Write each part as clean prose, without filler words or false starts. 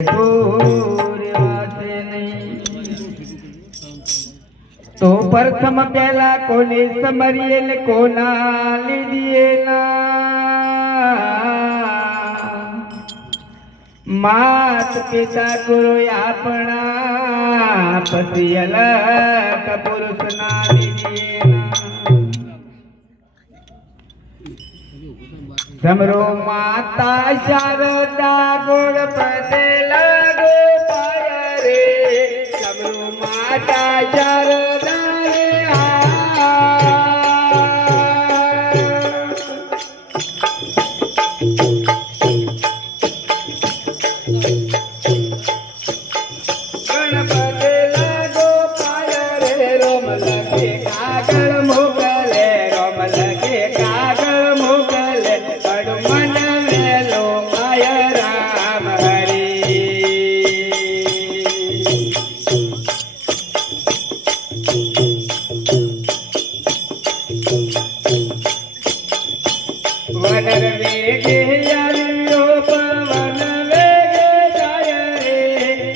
તો પ્રથમ પહેલા કોને સમરીએ ને કોના લીધીએ માત પિતા ગુરુ આપણા પછી અલગ પુરુષ ના લીધીએ સમરો માતા શારદા ગુણ પદે લાગો પાય રે સમરો માતા શારદા રે ગણપતિ લાગો પાય રે રોમ લગે કાગળ મોકલે રોમ લગે કાગળ મોકલે હનુમન વેલો પાય રામ હરી વનર વેગે આવ્યો પવન વેગે જાય રે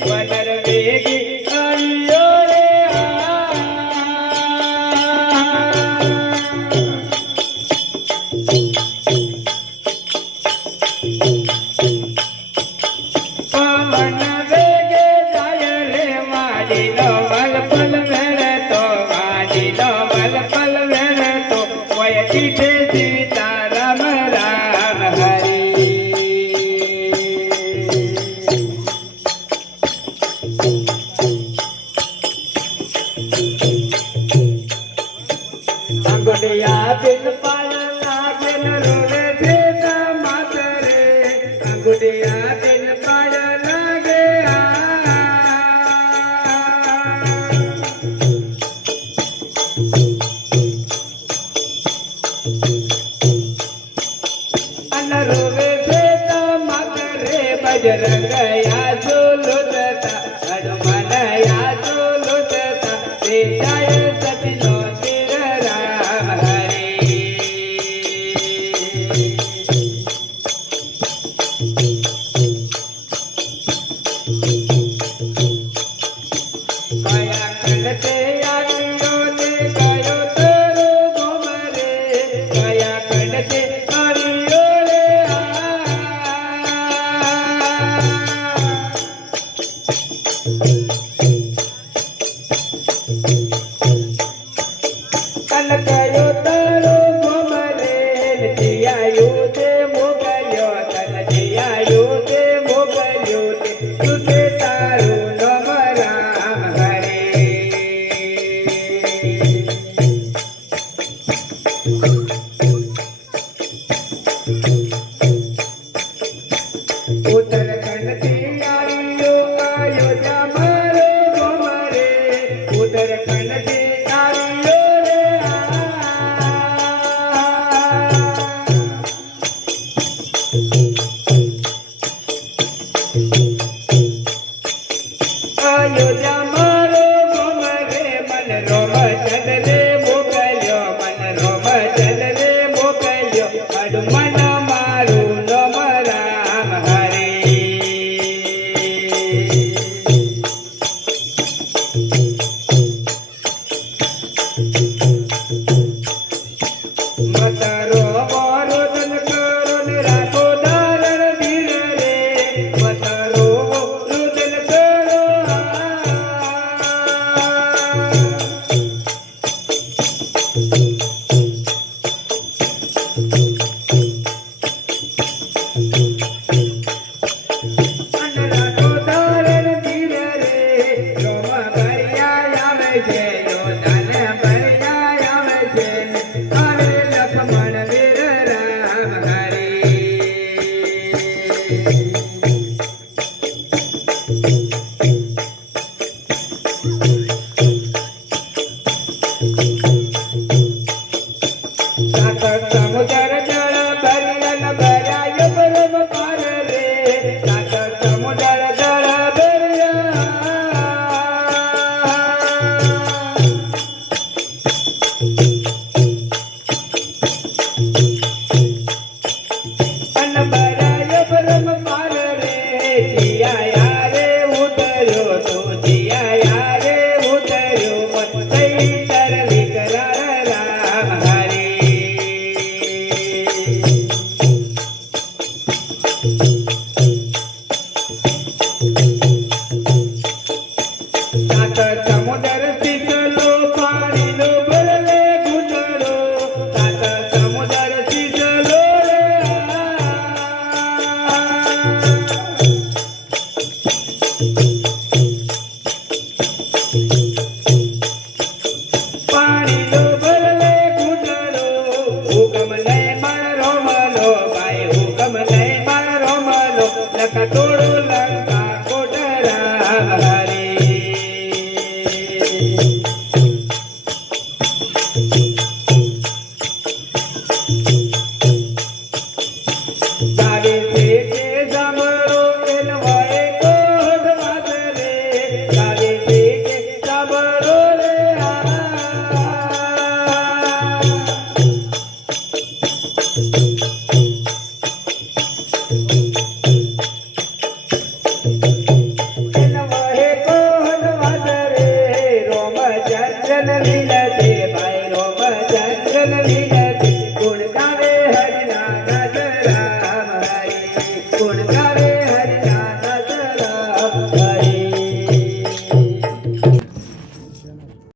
વનર વેગે આવ્યો રે પવન વેગે જાય રે વાડીનો વલપલ વેણતો વાડીનો વલપલ વેણતો કોઈ દીધે સીતારામ રામ હરી અંગુડિયા બિન પાલ લાગે ન રોવે ભેદા માતરે અંગુડિયા બિન પાલ લાગે અન રોવે ભેદા માતરે બજરંગ યાદો લુટતા હનુમાન યાદો લુટતા તે જાય સતનો તીર રામ હરી કયા કંડતે આવ્યો ને કયો તરો ગોમરે કયા કંડતે આવ્યો રે કન કયો તરો ગોમરે જીયાયો તે મોગલ્યો તન જીયાયો તે મોગલ્યો તે તુતે તારું નમ રામ હરે ઉત્તરખંડથી આવ્યો અયોધ્યા મારો ગોમરે ઉત્તરખંડથી આવ્યો રે